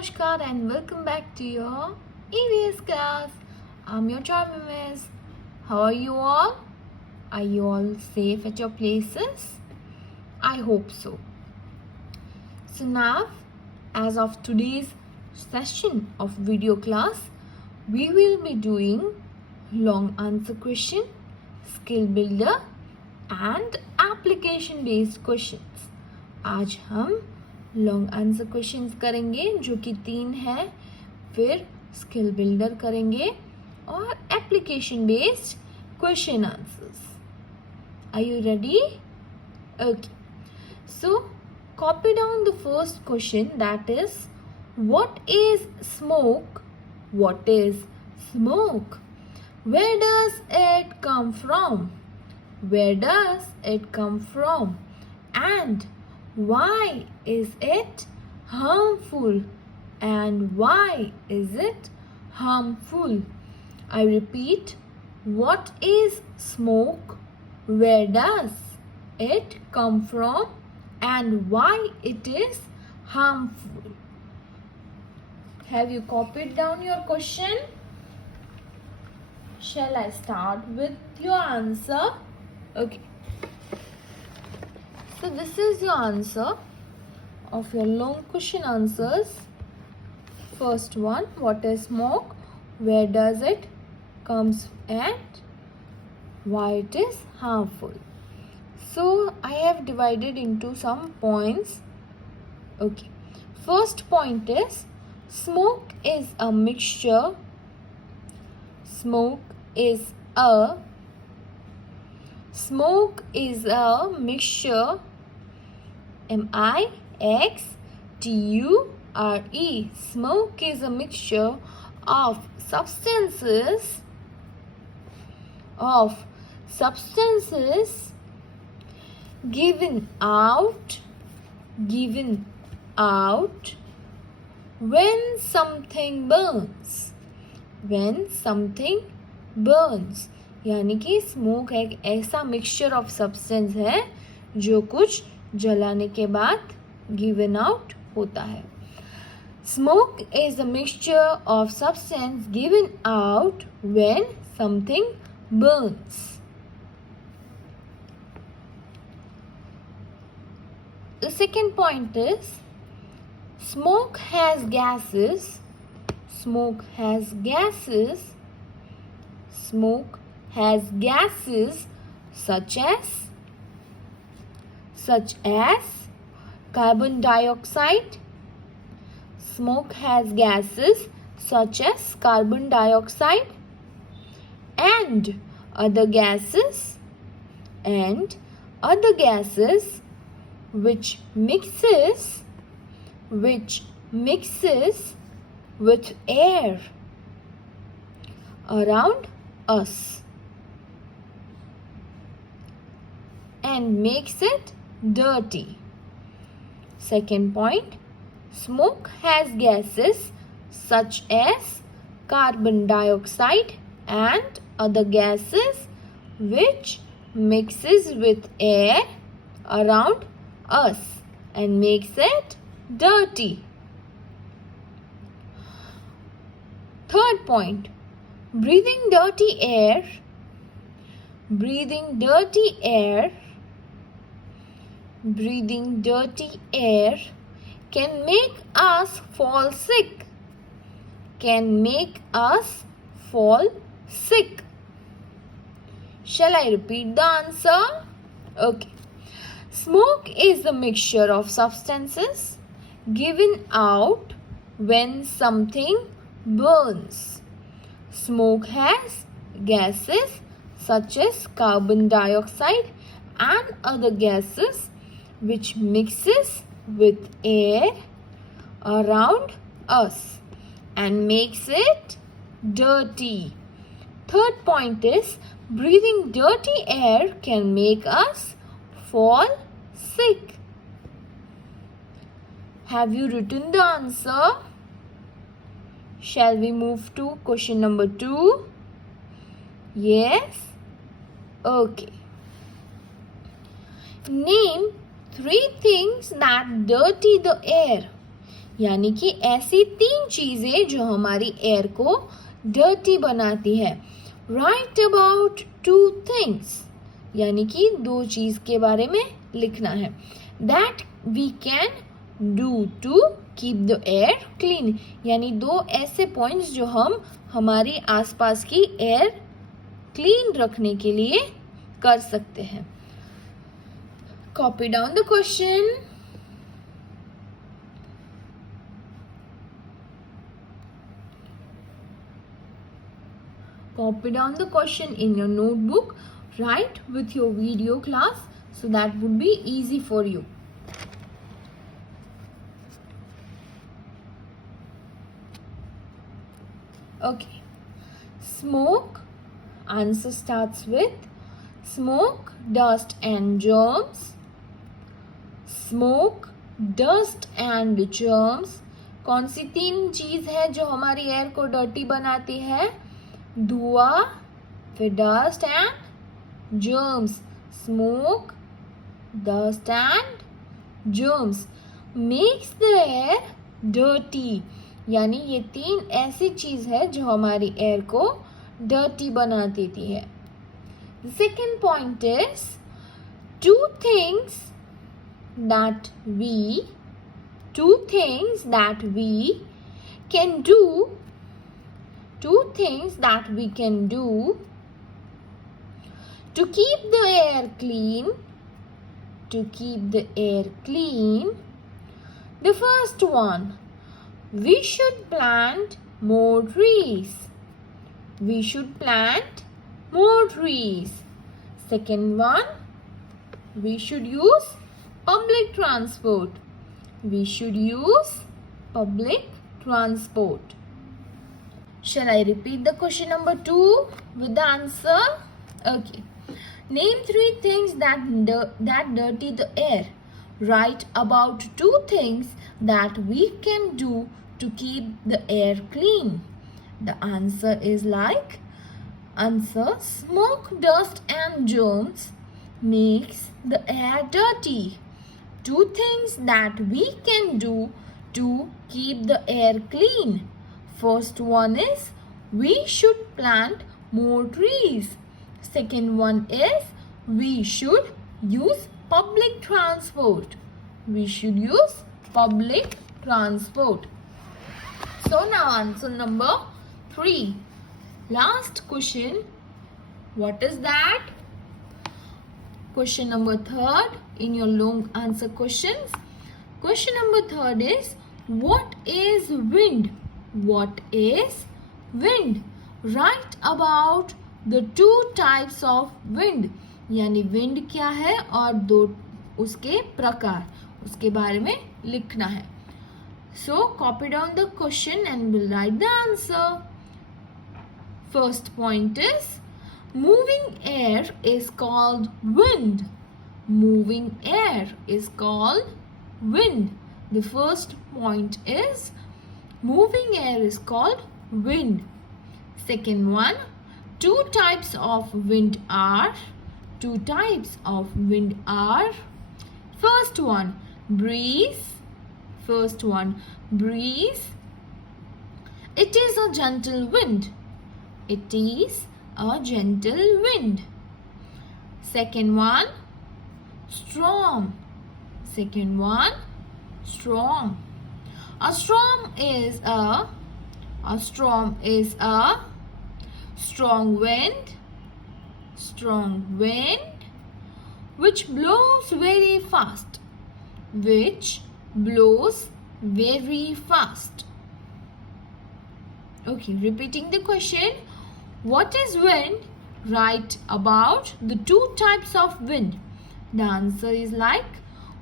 Namaskar and welcome back to your EVS class. I'm your charming miss. How are you all? Are you all safe at your places? I hope so. So now, as of today's session of video class, we will be doing long answer question, skill builder and application based questions. आज हम long answer questions करेंगे जो कि 3 है, फिर skill builder करेंगे और application based question answers. Are you ready? Okay, so copy down the first question, that is what is smoke? What is smoke? Where does it come from? Where does it come from? And why is it harmful? And why is it harmful? I repeat, what is smoke? Where does it come from? And why it is harmful? Have you copied down your question? Shall I start with your answer? Okay. So this is your answer of your long question answers. First one, what is smoke? Where does it comes and why it is harmful? So I have divided into some points. Okay. First point is smoke is a mixture. Smoke is a mixture. M-I-X-T-U-R-E. Smoke is a mixture of substances given out when something burns. यानी कि smoke एक ऐसा mixture of substance है जो कुछ जलाने के बाद गिवन आउट होता है. Smoke is a mixture of substance given out when something Burns. The second point is smoke has gases. Smoke has gases such as carbon dioxide. Smoke has gases such as carbon dioxide and other gases which mixes with air around us and makes it dirty. Second point, smoke has gases such as carbon dioxide and other gases which mixes with air around us and makes it dirty. Third point, breathing dirty air can make us fall sick. Shall I repeat the answer? Okay. Smoke is a mixture of substances given out when something burns. Smoke has gases such as carbon dioxide and other gases which mixes with air around us and makes it dirty. Third point is breathing dirty air can make us fall sick. Have you written the answer? Shall we move to question number 2? Yes? Okay. Name 3 things that dirty the air. यानी कि ऐसी 3 चीजें जो हमारी air को dirty बनाती है. Write about 2 things, यानी कि 2 चीज के बारे में लिखना है. That we can do to keep the air clean, यानी 2 ऐसे पॉइंट्स जो हम हमारी आसपास की एयर क्लीन रखने के लिए कर सकते हैं. Copy down the question. Copy down the question in your notebook. Write with your video class, so that would be easy for you. Okay. Smoke. Answer starts with smoke, dust and germs. Smoke, dust and germs. कौन सी 3 चीज है जो हमारी air को dirty बनाती है? धुआं, फिर dust and germs. Smoke, dust and germs makes the air dirty, यानी ये 3 ऐसी चीज है जो हमारी एयर को डर्टी बना देती है. Second point is 2 things that we can do. 2 things that we can do to keep the air clean. The first one, we should plant more trees. Second one, we should use public transport. Shall I repeat the question number 2 with the answer? Okay. Name 3 things that dirty the air. Write about 2 things that we can do to keep the air clean. The answer is like smoke, dust and germs makes the air dirty. 2 things that we can do to keep the air clean. First one is we should plant more trees. Second one is we should use public transport. So now answer number 3. Last question. What is that? Question number 3rd in your long answer questions. Question number 3rd is what is wind? Write about the 2 types of wind. यानी wind क्या है और 2 उसके प्रकार, उसके बारे में लिखना है. So copy down the question and we'll write the answer. First point is moving air is called wind. The first point is moving air is called wind. Second one, 2 types of wind are. First one, breeze. It is a gentle wind. Second one, storm. A storm is a strong wind which blows very fast. Okay, repeating the question. What is wind? Write about the 2 types of wind. The answer is like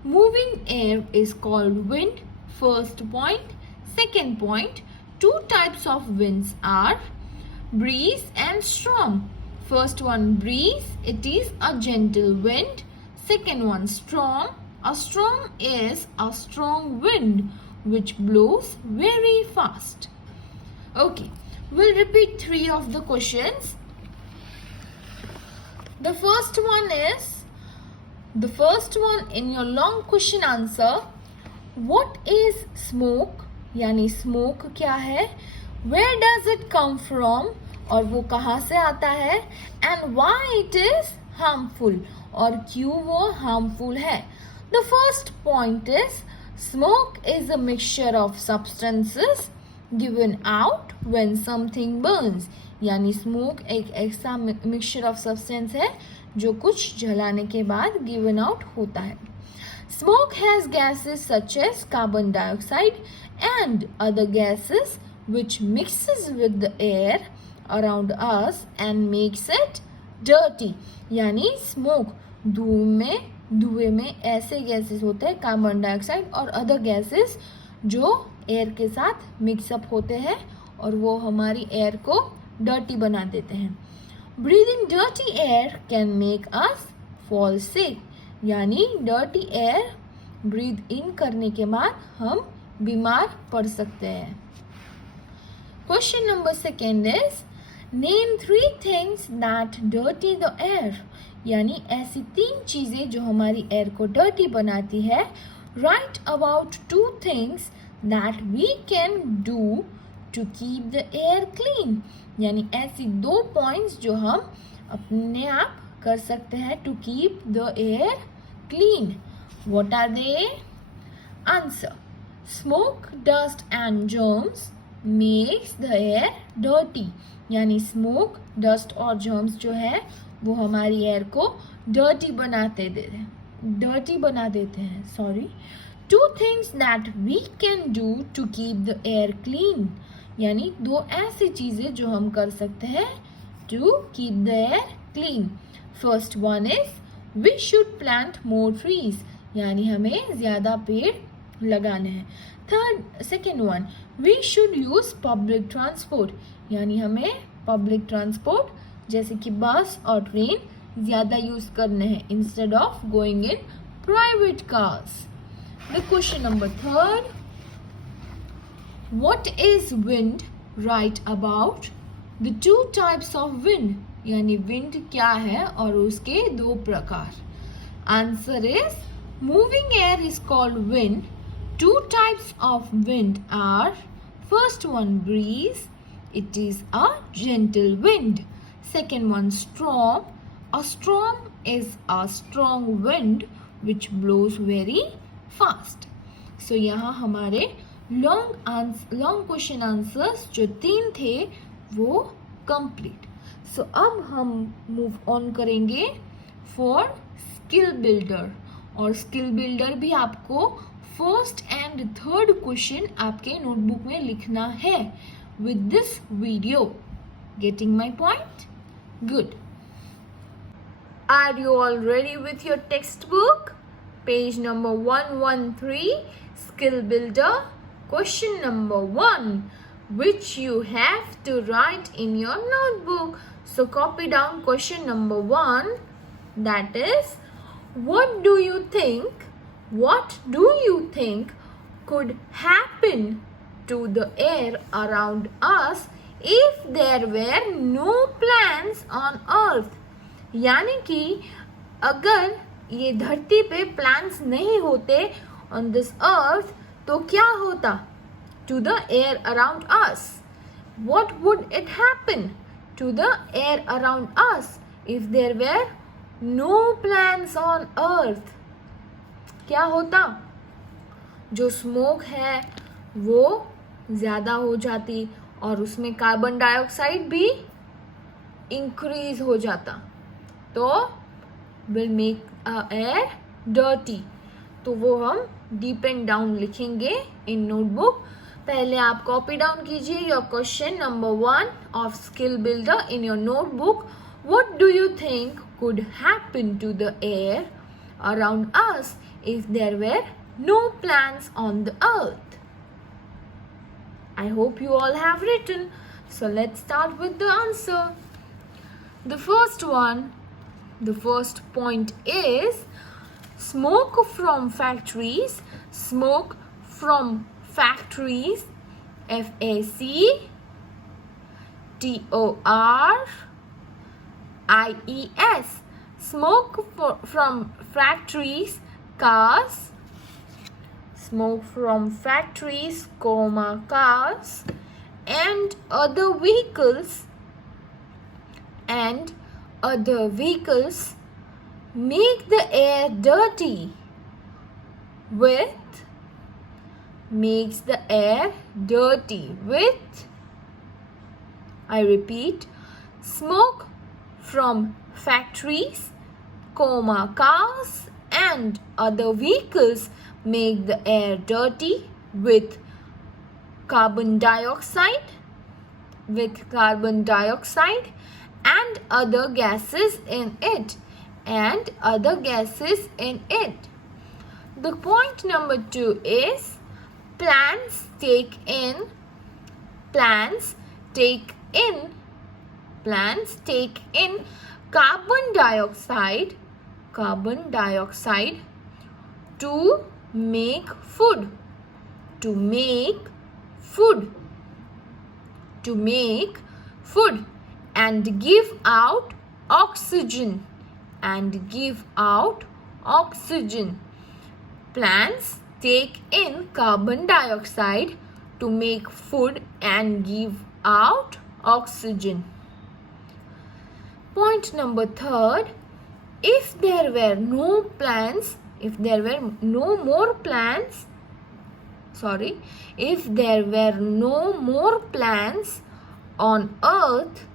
moving air is called wind. First point. Second point, 2 types of winds are breeze and storm. First one, breeze, it is a gentle wind. Second one, storm. A storm is a strong wind which blows very fast. Okay, we'll repeat 3 of the questions. The first one in your long question answer, what is smoke? यानी smoke क्या है, where does it come from, और वो कहाँ से आता है, and why it is harmful, और क्यों वो हार्मफुल है. The first point is smoke is a mixture of substances given out when something burns. यानी स्मोक एक ऐसा मिक्सचर ऑफ सब्सटेंस है जो कुछ जलाने के बाद गिवन आउट होता है. Smoke has gases such as carbon dioxide and other gases which mixes with the air around us and makes it dirty. यानी स्मोक धुएं में ऐसे गैसेस होते हैं, कार्बन डाइऑक्साइड और अदर गैसेस जो एयर के साथ मिक्सअप होते हैं और वो हमारी एयर को डर्टी बना देते हैं. Breathing dirty air can make us fall sick. यानी डर्टी एयर ब्रीद इन करने के बाद हम बीमार पड़ सकते हैं. Question number second is name 3 things that dirty the air. यानी ऐसी 3 चीजें जो हमारी एयर को डर्टी बनाती है. Write about 2 things that we can do to keep the air clean. यानी ऐसी 2 पॉइंट्स जो हम अपने आप कर सकते हैं to keep the air clean. What are they? Answer. Smoke, dust and germs makes the air dirty. यानी smoke, dust और germs जो है वो हमारी एयर को dirty बना देते हैं. Sorry. 2 things that we can do to keep the air clean. यानी 2 ऐसी चीजें जो हम कर सकते हैं to keep the air clean. First one is we should plant more trees. यानी हमें ज्यादा पेड़ लगाने हैं. Second one, we should use public transport. यानी हमें पब्लिक ट्रांसपोर्ट जैसे कि बस और ट्रेन ज्यादा यूज करने हैं instead of going in private cars. The question number third, what is wind? Right about the 2 types of wind. यानी विंड क्या है और उसके 2 प्रकार. Answer is moving air is called wind. 2 types of wind are, first one breeze, it is a gentle wind. Second one storm. A storm is a strong wind which blows very fast. So यहाँ हमारे long question answers जो 3 थे वो complete. So अब हम move on करेंगे for skill builder. और skill builder भी आपको फर्स्ट एंड थर्ड क्वेश्चन आपके नोटबुक में लिखना है with this video. Getting my point? Good. Are you all ready with your textbook page? पेज नंबर 113, skill builder, question number 1 which you have to write in your notebook. So copy down question number 1, that is, what do you think could happen to the air around us if there were no plants on earth? यानी कि अगर ये धरती पे plants नहीं होते on this earth तो क्या होता to the air around us? What would it happen to the air around us if there were no plants on earth? क्या होता? जो स्मोक है वो ज्यादा हो जाती और उसमें कार्बन डाइऑक्साइड भी इंक्रीज हो जाता, तो विल मेक एयर डर्टी. तो वो हम डीप एंड डाउन लिखेंगे इन नोटबुक. पहले आप कॉपी डाउन कीजिए your question number 1 of skill builder in your notebook. What do you think could happen to the air around us if there were no plants on the earth? I hope you all have written. So let's start with the answer. The first point is smoke from factories. Smoke from factories. FACTORIES. Smoke from factories, cars, smoke from factories, cars, and other vehicles make the air dirty with I repeat, smoke from factories, cars, and other vehicles make the air dirty with carbon dioxide and other gases in it. The point number 2 is plants take in carbon dioxide to make food and give out oxygen. Plants take in carbon dioxide to make food and give out oxygen. Point number 3, if there were no more plants on earth,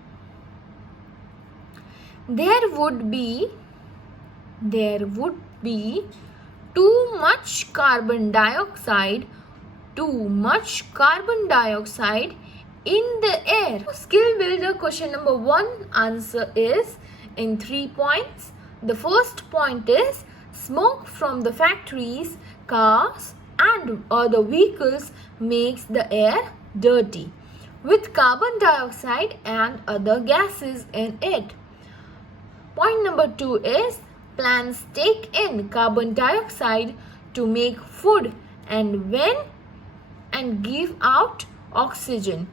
there would be too much carbon dioxide in the air. Skill builder question number 1 answer is in 3 points. The first point is smoke from the factories, cars, and other vehicles makes the air dirty with carbon dioxide and other gases in it. Point number 2 is plants take in carbon dioxide to make food and give out oxygen.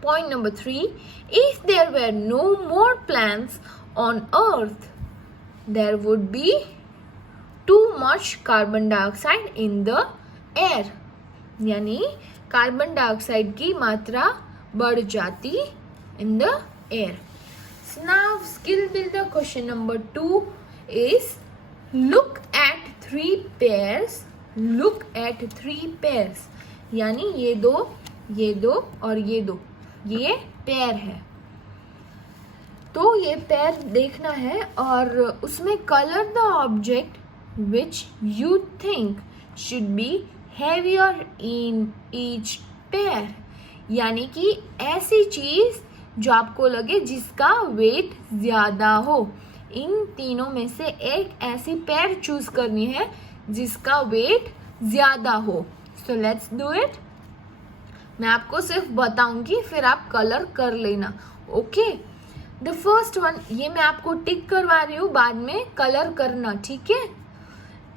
Point number 3, if there were no more plants on earth, there would be too much carbon dioxide in the air. यानी carbon dioxide की मात्रा बढ़ जाती in the air. So now skill builder question number 2 is look at 3 pairs. यानी ये दो और ये दो, ये पेयर है. तो ये पेयर देखना है और उसमें colour the object which you think should be heavier in each pair. यानी कि ऐसी चीज जो आपको लगे जिसका वेट ज्यादा हो. इन तीनों में से एक ऐसी पेयर चूज करनी है जिसका वेट ज्यादा हो. So let's do it. मैं आपको सिर्फ बताऊंगी, फिर आप कलर कर लेना. ओके, द फर्स्ट वन, ये मैं आपको टिक करवा रही हूँ, बाद में कलर करना, ठीक है.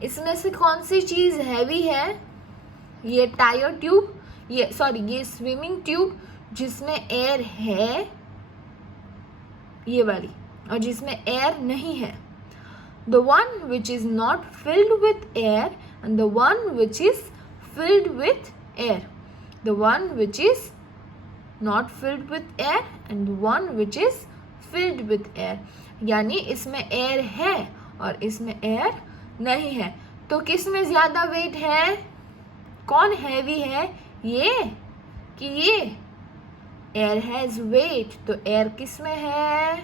इसमें से कौन सी चीज हैवी है? ये टायर ट्यूब, ये स्विमिंग ट्यूब जिसमें एयर है, ये वाली, और जिसमें एयर नहीं है. The one which is not filled with air and the one which is filled with air. The one which is not filled with air and the one which is filled with air. यानी इसमें air है और इसमें air नहीं है. तो किस में ज्यादा वेट है? कौन हैवी है, ये कि ये? एयर हैज वेट, तो एयर किस में है?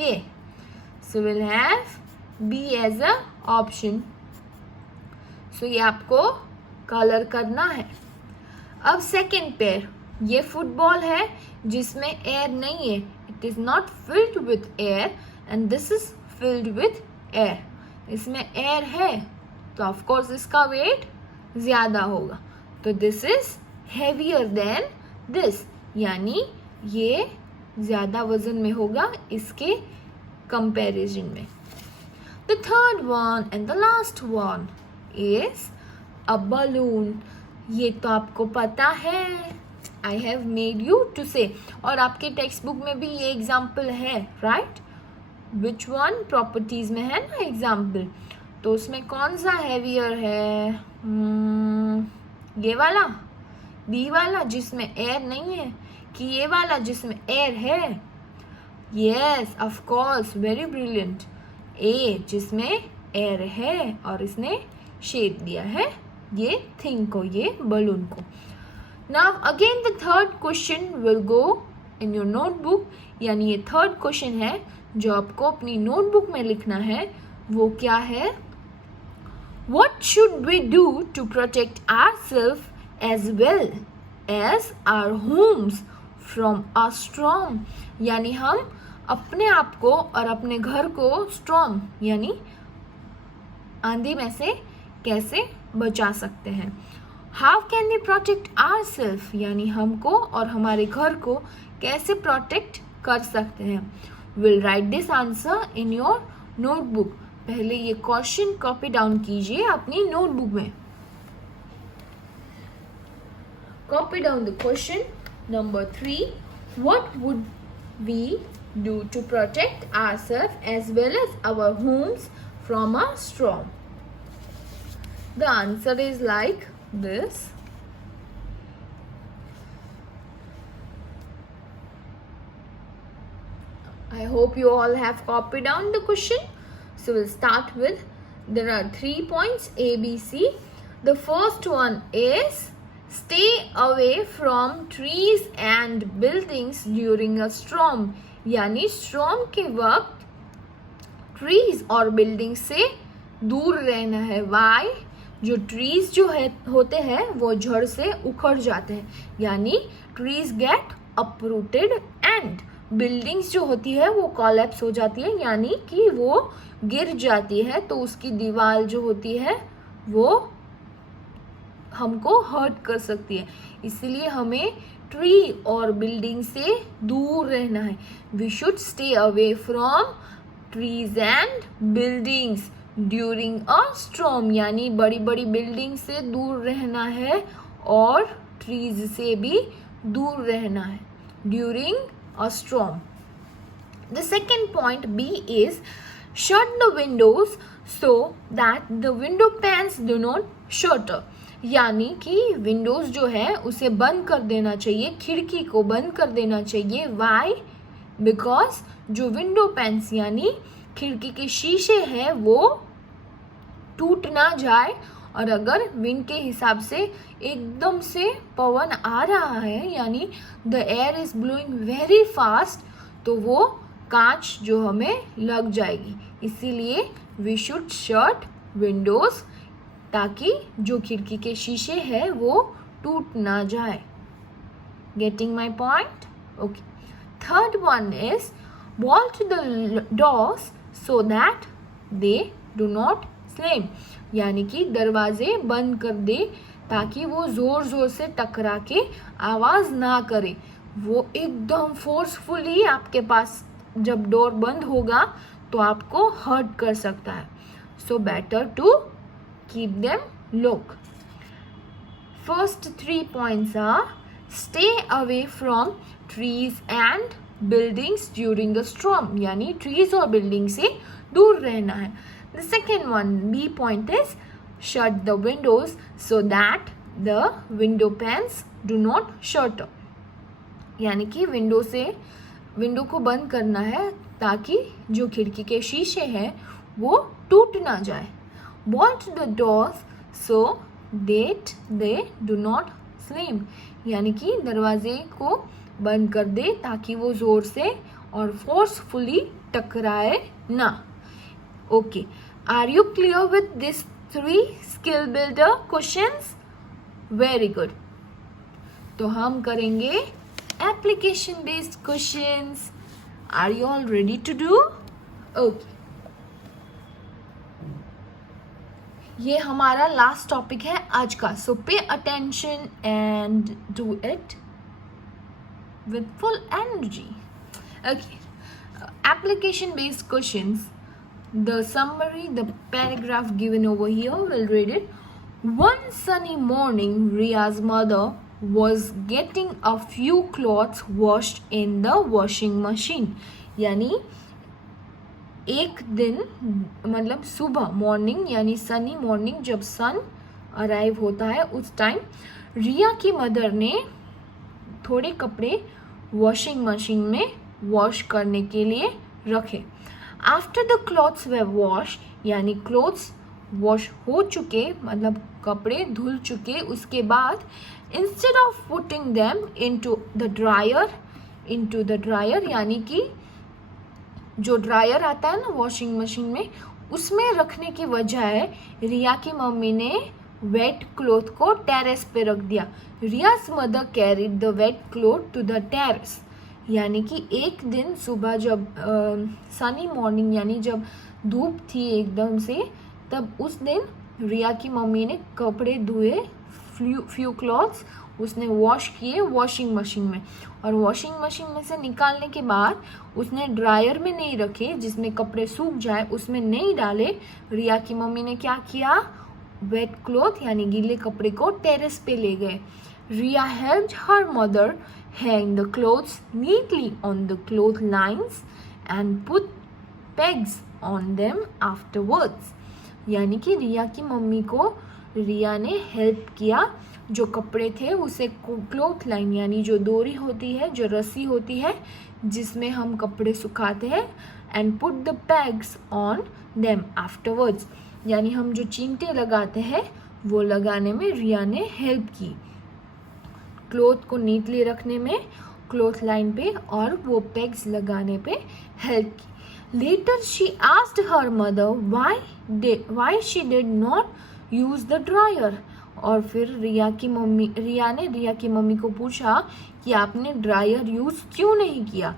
ये. So we'll have B as a option. So ये आपको कलर करना है. अब सेकेंड पेयर, ये फुटबॉल है जिसमें एयर नहीं है. It is not filled with air and this is filled with air. इसमें एयर है तो ऑफ कोर्स इसका वेट ज्यादा होगा. तो this is heavier than this, यानी ये ज्यादा वजन में होगा इसके कंपैरिजन में. The third one and the last one is a balloon. ये तो आपको पता है, I have made you to say, और आपके टेक्स्ट बुक में भी ये एग्जाम्पल है, राइट? Which one? प्रॉपर्टीज में है ना एग्जाम्पल. तो उसमें कौन सा हैवियर है? ये वाला, बी वाला जिसमें एयर नहीं है, कि ये वाला जिसमें एयर है? Yes, of course, very brilliant, ए जिसमें एयर है और इसने शेप दिया है ये थिंग को, ये बलून को. Now again the third question will go in your notebook, यानी ये थर्ड क्वेश्चन है जो आपको अपनी नोटबुक में लिखना है. वो क्या है? What should we do to protect ourselves as well as our homes from a storm? यानी हम अपने आप को और अपने घर को storm यानी आंधी में से कैसे बचा सकते हैं? How can we protect ourselves? यानी हमको और हमारे घर को कैसे प्रोटेक्ट कर सकते हैं? We'll write this answer in your notebook. पहले ये क्वेश्चन कॉपी डाउन कीजिए अपनी नोटबुक में. Copy down the question number 3. What would we do to protect ourselves as well as our homes from a storm? The answer is like this. I hope you all have copied down the question. So we'll start with, there are 3 points A, B, C. The first one is stay away from trees and buildings during a storm. यानी storm के वक्त trees और buildings से दूर रहना है. Why? जो trees जो है होते हैं वो जड़ से उखड़ जाते हैं, यानी trees get uprooted and buildings जो होती है वो कोलैप्स हो जाती है, यानी कि वो गिर जाती है. तो उसकी दीवार जो होती है वो हमको हर्ट कर सकती है. इसलिए हमें ट्री और बिल्डिंग से दूर रहना है. We should stay away from trees and buildings during a storm, यानी बड़ी बड़ी बिल्डिंग से दूर रहना है और ट्रीज से भी दूर रहना है during a storm. The second point B is shut the windows so that the window panes do not shatter. यानी कि विंडोज जो है उसे बंद कर देना चाहिए, खिड़की को बंद कर देना चाहिए. Why? Because जो विंडो पैन्स यानी खिड़की के शीशे हैं वो टूट ना जाए, और अगर विंड के हिसाब से एकदम से पवन आ रहा है यानी the air is blowing very fast, तो वो कांच जो हमें लग जाएगी. इसीलिए वी शुड शट विंडोज ताकि जो खिड़की के शीशे हैं वो टूट ना जाए. Getting my point? Okay. Third one is bolt the doors so that they do not slam. यानी कि दरवाजे बंद कर दे ताकि वो जोर जोर से टकरा के आवाज ना करे. वो एकदम फोर्सफुली आपके पास जब डोर बंद होगा तो आपको हर्ट कर सकता है. So better to keep them lock. First 3 points are stay away from trees and buildings during a storm, यानी ट्रीज और बिल्डिंग से दूर रहना है. The second one, B point, is shut the windows so that the window panes do not shatter. यानी कि window को बंद करना है ताकि जो खिड़की के शीशे हैं वो टूट ना जाए. Bolt the doors so that they do not slam. यानी कि दरवाजे को बंद कर दे ताकि वो जोर से और फोर्सफुली टकराए ना. Okay, are you clear with these 3 skill builder questions? Very good. तो हम करेंगे application based questions. Are you all ready to do? Okay. ये हमारा लास्ट टॉपिक है आज का. So pay attention and do it with full energy. Okay. Application based questions. The summary, the paragraph given over here, we'll read it. One sunny morning, Ria's mother was getting a few clothes washed in the washing machine. यानी एक दिन एक सुबह रिया की माँ जो है वो अपने कपड़े धो रही थी वॉशिंग मशीन में. एक दिन मतलब सुबह मॉर्निंग यानी सनी मॉर्निंग जब सन अराइव होता है उस टाइम रिया की मदर ने थोड़े कपड़े वॉशिंग मशीन में वॉश करने के लिए रखे। After the clothes way wash यानी क्लॉथ्स वॉश हो चुके मतलब कपड़े धुल चुके, उसके बाद instead of putting them into the dryer यानी कि जो ड्रायर आता है ना वॉशिंग मशीन में, उसमें रखने की बजाय रिया की मम्मी ने वेट क्लॉथ को टेरेस पे रख दिया। Riya's mother carried the wet cloth to the terrace यानी कि एक दिन सुबह जब सनी मॉर्निंग यानी जब धूप थी एकदम से, तब उस दिन रिया की मम्मी ने कपड़े धुए, फ्यू क्लॉथ्स उसने वॉश किए वॉशिंग मशीन में, और वॉशिंग मशीन में से निकालने के बाद उसने ड्रायर में नहीं रखे जिसमें कपड़े सूख जाए, उसमें नहीं डाले। रिया की मम्मी ने क्या किया, वेट क्लॉथ यानी गीले कपड़े को टेरेस पे ले गए। Riya helped her mother hang the clothes neatly on the cloth lines and put pegs on them afterwards यानी कि रिया की मम्मी को रिया ने हेल्प किया, जो कपड़े थे उसे क्लॉथ लाइन यानी जो डोरी होती है, जो रस्सी होती है जिसमें हम कपड़े सुखाते हैं, and put the पैग्स on them afterwards यानी हम जो चींटे लगाते हैं वो लगाने में रिया ने हेल्प की, क्लॉथ को नीटली रखने में क्लॉथ लाइन पे और वो पेग्स लगाने पे हेल्प की। Later she asked her mother why she did not use the dryer और फिर रिया ने रिया की मम्मी को पूछा कि आपने ड्रायर यूज क्यों नहीं किया।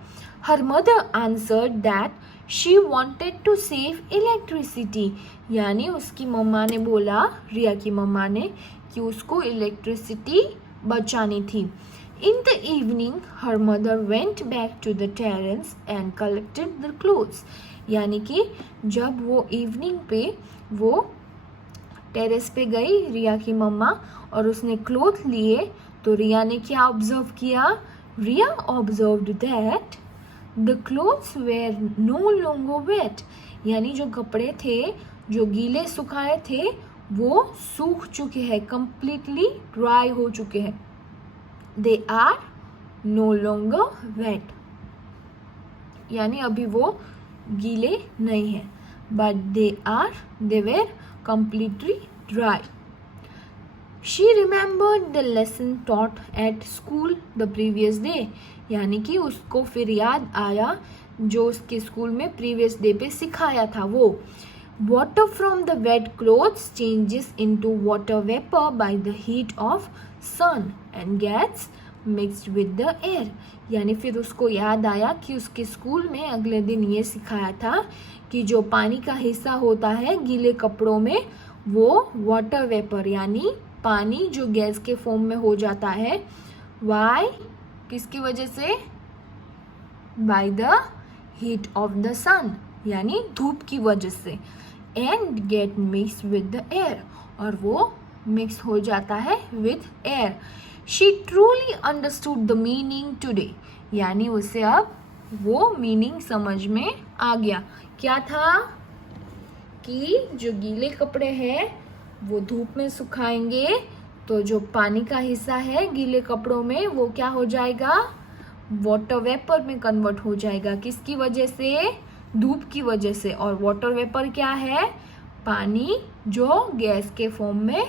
Her mother answered that she wanted to save electricity यानी उसकी मम्मा ने बोला, रिया की मम्मा ने, कि उसको इलेक्ट्रिसिटी बचानी थी। In the evening, her mother went back to the terrace and collected the clothes. यानी कि जब वो इवनिंग पे वो टेरेस पे गई रिया की मम्मा और उसने क्लॉथ लिए, तो रिया ने क्या ऑब्जर्व किया, Riya observed that the clothes were no longer wet यानी जो कपड़े थे जो गीले सुखाए थे वो सूख चुके हैं, कंप्लीटली ड्राई हो चुके हैं। They are no longer wet यानी अभी वो गीले नहीं हैं, but they were completely dry. She remembered the lesson taught at school the previous day यानी कि उसको फिर याद आया जो उसके स्कूल में प्रीवियस डे पे सिखाया था वो। Water from the wet clothes changes into water vapor by the heat of sun and gets mixed with the air यानी फिर उसको याद आया कि उसके स्कूल में अगले दिन ये सिखाया था कि जो पानी का हिस्सा होता है गीले कपड़ों में वो वाटर वेपर यानी पानी जो गैस के फॉर्म में हो जाता है। वाई किसकी वजह से, by the heat of the sun यानी धूप की वजह से, and get mix with the air और वो मिक्स हो जाता है with air. She truly understood the meaning today यानी उसे अब वो मीनिंग समझ में आ गया। क्या था कि जो गीले कपड़े हैं वो धूप में सुखाएंगे तो जो पानी का हिस्सा है गीले कपड़ों में वो क्या हो जाएगा, वाटर वेपर में कन्वर्ट हो जाएगा। किसकी वजह से, धूप की वजह से। और वाटर वेपर क्या है, पानी जो गैस के फॉर्म में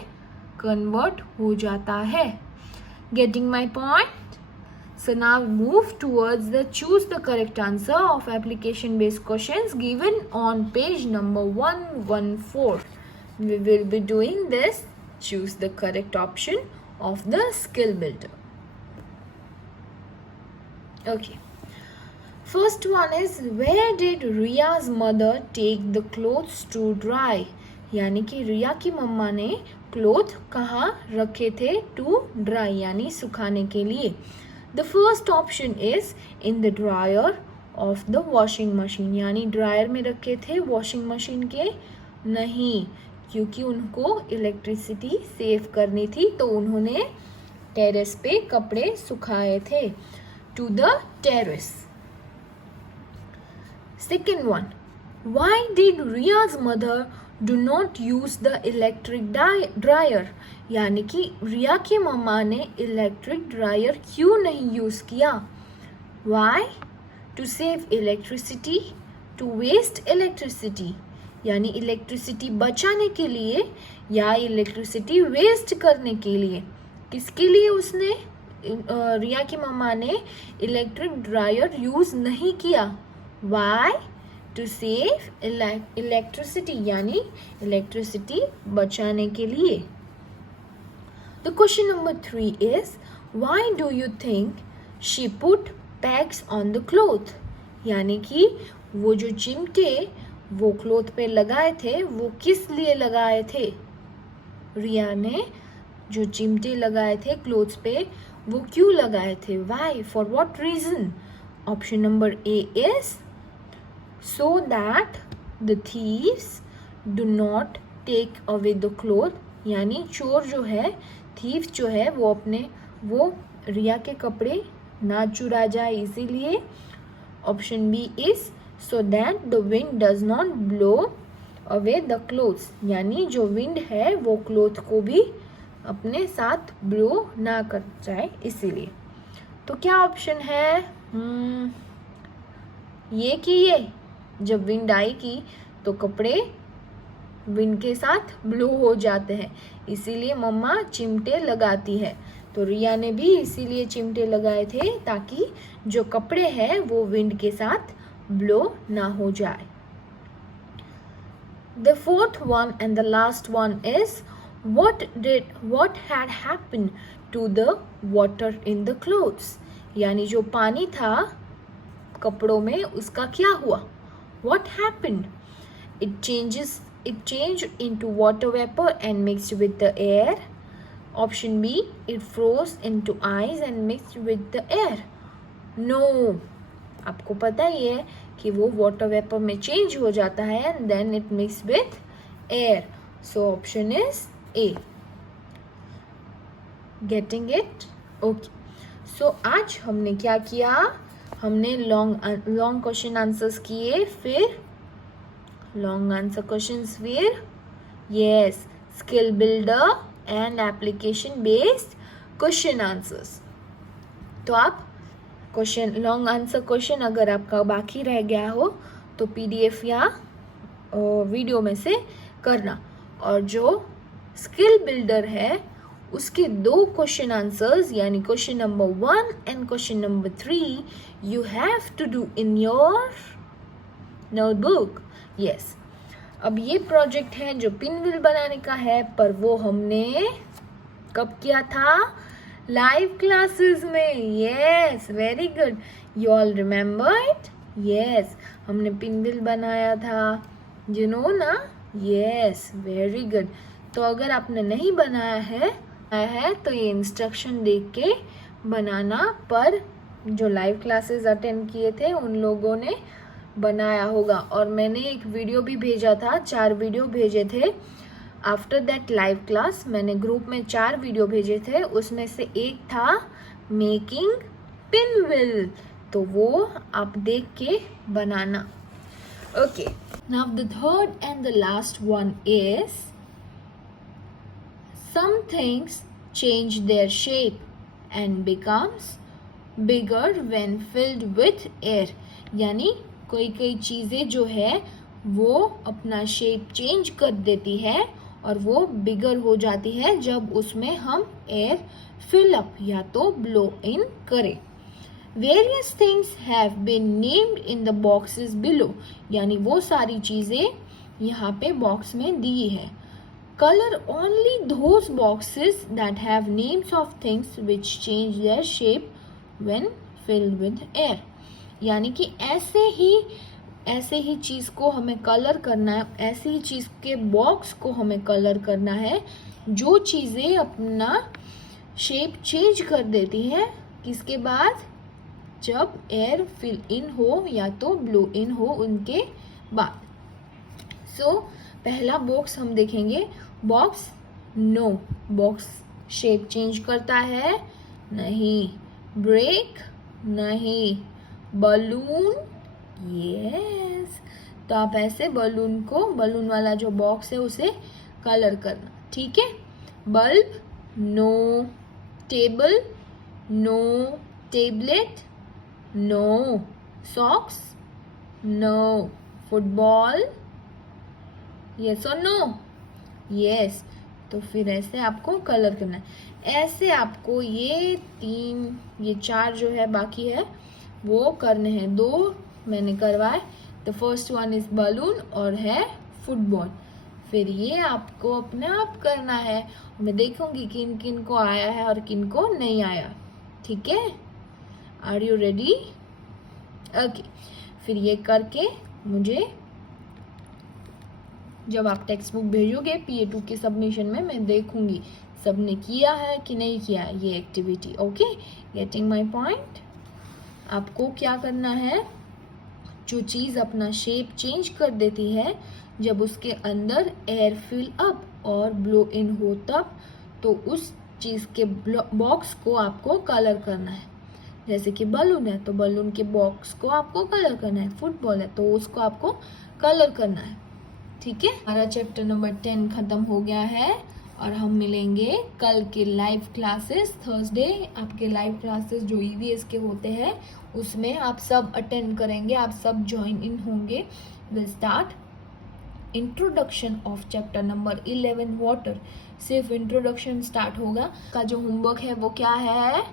कन्वर्ट हो जाता है। Getting my point? So now move towards the choose the correct answer of application based questions given on page number 114. We will be doing this. Choose the correct option of the skill builder. Okay. First one is where did Riya's mother take the clothes to dry? यानी कि रिया की मम्मा ने cloth कहाँ रखे थे to dry यानी सुखाने के लिए। The first option is in the dryer of the washing machine यानी ड्रायर में रखे थे वॉशिंग मशीन के, नहीं, क्योंकि उनको इलेक्ट्रिसिटी सेव करनी थी तो उन्होंने टेरेस पे कपड़े सुखाए थे, to the terrace. Second one, Why did Riya's mother do not use the electric dryer? यानी कि रिया की मम्मा ने इलेक्ट्रिक ड्रायर क्यों नहीं यूज किया? Why? To save electricity, to waste electricity. यानी इलेक्ट्रिसिटी बचाने के लिए या इलेक्ट्रिसिटी वेस्ट करने के लिए. किसके लिए उसने रिया की मम्मा ने इलेक्ट्रिक ड्रायर यूज नहीं किया? Why? To save electricity, यानी इलेक्ट्रिसिटी बचाने के लिए. The question number 3 is, why do you think she put pegs on the cloth? यानी कि वो जो चिमटे वो क्लोथ पे लगाए थे वो किस लिए लगाए थे? रिया ने जो चिमटे लगाए थे क्लोथ्स पे वो क्यों लगाए थे? Why? For what reason? Option number A is so that the thieves do not take away the cloth. यानी चोर जो है, थीफ जो है वो रिया के कपड़े ना चुरा जाए इसीलिए. Option b is so that the wind does not blow away the clothes. यानी जो विंड है वो क्लोथ को भी अपने साथ ब्लो ना कर जाए इसीलिए. तो क्या ऑप्शन है? ये कि ये जब विंड आएगी तो कपड़े विंड के साथ ब्लो हो जाते हैं इसीलिए मम्मा चिमटे लगाती है. तो रिया ने भी इसीलिए चिमटे लगाए थे ताकि जो कपड़े हैं वो विंड के साथ ब्लो ना हो जाए. The fourth one and the last one is, what had happened to the water in the clothes? यानी जो पानी था कपड़ों में उसका क्या हुआ? What happened? It changed into water vapor and mixed with the air. Option B, it froze into ice and mixed with the air. No. आपको पता ही है कि वो वाटर वेपर में चेंज हो जाता है and then it mix with air. So option is A. Getting it? Okay. So आज हमने क्या किया? हमने लॉन्ग क्वेश्चन आंसर्स किए, फिर लॉन्ग आंसर क्वेश्चंस, फिर yes skill builder and application based question answers. तो आप क्वेश्चन लॉन्ग आंसर क्वेश्चन अगर आपका बाकी रह गया हो तो पीडीएफ या वीडियो में से करना. और जो स्किल बिल्डर है उसके 2 क्वेश्चन आंसर्स यानी question number 1 and question number 3 you have to do in your notebook. Yes. अब ये प्रोजेक्ट है जो पिनव्हील बनाने का है, पर वो हमने कब किया था? लाइव क्लासेस में. Yes, very good. You all remember it? Yes, हमने पिनव्हील बनाया था, यू नो ना? Yes, very good. तो अगर आपने नहीं बनाया है तो ये इंस्ट्रक्शन देख के बनाना, पर जो लाइव क्लासेस अटेंड किए थे उन लोगों ने बनाया होगा. और मैंने एक वीडियो भी भेजा था, 4 वीडियो भेजे थे. आफ्टर दैट लाइव क्लास मैंने ग्रुप में 4 वीडियो भेजे थे, उसमें से एक था मेकिंग पिनव्हील, तो वो आप देख के बनाना. Okay. Now the third and the last one is, some things change their shape and becomes bigger when filled with air. यानी कोई चीज़ें जो है वो अपना शेप चेंज कर देती है और वो बिगर हो जाती है जब उसमें हम एयर फिल अप या तो ब्लो इन करें. Various things have been named in the boxes below. यानी वो सारी चीज़ें यहाँ पे बॉक्स में दी है. Color only those boxes that have names of things which change their shape when filled with air. यानी कि ऐसे ही चीज़ को हमें कलर करना है, ऐसे ही चीज़ के बॉक्स को हमें कलर करना है जो चीज़ें अपना शेप चेंज कर देती हैं किसके बाद? जब एयर फिल इन हो या तो ब्लो इन हो उनके बाद. सो पहला बॉक्स हम देखेंगे. Box no. Box shape change करता है? नहीं. ब्रेक? नहीं. बलून? यस. तो आप ऐसे बलून वाला जो बॉक्स है उसे कलर करना, ठीक है। Bulb, no. Table, no. Tablet, no. Socks, no. Football, yes और नो, यस। तो फिर ऐसे आपको कलर करना है। ऐसे आपको ये 4 जो है बाकी है वो करने हैं। 2 मैंने करवाए। The first one is balloon और है फुटबॉल। फिर ये आपको अपने आप करना है। मैं देखूंगी किन किन को आया है और किन को नहीं आया, ठीक है। Are you ready? ओके। फिर ये करके मुझे जब आप टेक्स्ट बुक भेजोगे PA2 के सबमिशन में, मैं देखूंगी सबने किया है कि नहीं किया है ये activity. Okay, getting my point. आपको क्या करना है, जो चीज अपना शेप चेंज कर देती है जब उसके अंदर एयर फिल अप और ब्लो इन हो तब, तो उस चीज के बॉक्स को आपको कलर करना है। जैसे कि बलून है तो बलून के बॉक्स को आपको कलर करना है। फुटबॉल है तो उसको आपको कलर करना है, ठीक है। हमारा चैप्टर नंबर 10 खत्म हो गया है और हम मिलेंगे कल के लाइव क्लासेस। थर्सडे आपके लाइव क्लासेस जो EVS के होते हैं उसमें आप सब अटेंड करेंगे, आप सब ज्वाइन इन होंगे। Will start introduction of chapter number 11 water. सिर्फ इंट्रोडक्शन स्टार्ट होगा। का जो होमवर्क है वो क्या है,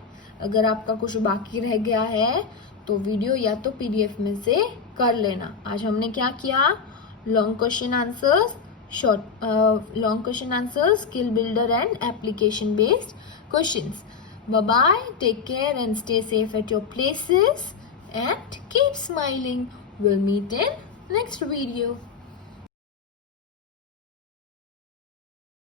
अगर आपका कुछ बाकी रह गया है तो वीडियो या तो PDF में से कर लेना। आज हमने क्या किया, long question answers, short long question answers, skill builder and application based questions. Bye bye, take care and stay safe at your places and keep smiling. We'll meet in next video.